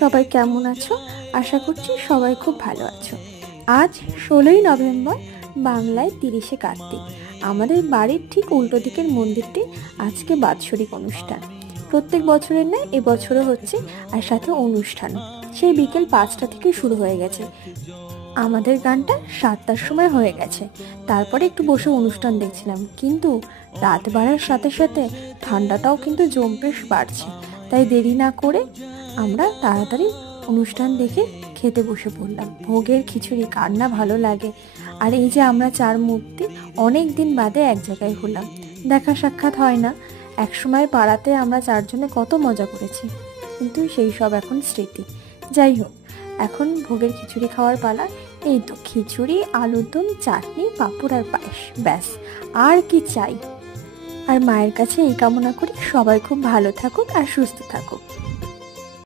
সবাই কেমন আছো? আশা করছি সবাই খুব ভালো আছো। আজ 16ই নভেম্বর, বাংলায় 30শে কার্তিক। আমাদের বাড়ির ঠিক উল্টো দিকের মন্দিরটি আজকে বাৎসরিক অনুষ্ঠান। প্রত্যেক বছরের নয়, এবছরও হচ্ছে, আর সাথে অনুষ্ঠান সেই বিকেল 5টা থেকে শুরু হয়ে গেছে। আমাদের গানটা 7টার সময় হয়ে গেছে। তারপরে একটু বসে অনুষ্ঠান দেখছিলাম, কিন্তু রাত বাড়ার সাথে সাথে ঠান্ডাটাও কিন্তু জম্পেশ বাড়ছে। তাই দেরি না করে আমরা তাড়াতাড়ি অনুষ্ঠান দেখে খেতে বসে পড়লাম। ভোগের খিচুড়ি কার না ভালো লাগে। আর এই যে আমরা চার মূর্তি অনেক দিন বাদে এক জায়গায় হলাম, দেখা সাক্ষাৎ হয় না। একসময় পাড়াতে আমরা চারজনে কত মজা করেছি, কিন্তু সেই সব এখন স্মৃতি। যাই হোক, এখন ভোগের খিচুড়ি খাওয়ার পালা। এই তো খিচুড়ি, আলুর দম, চাটনি, পাঁপড় আর পায়েস, ব্যাস, আর কি চাই। আর মায়ের কাছে এই কামনা করি সবাই খুব ভালো থাকুক আর সুস্থ থাকুক।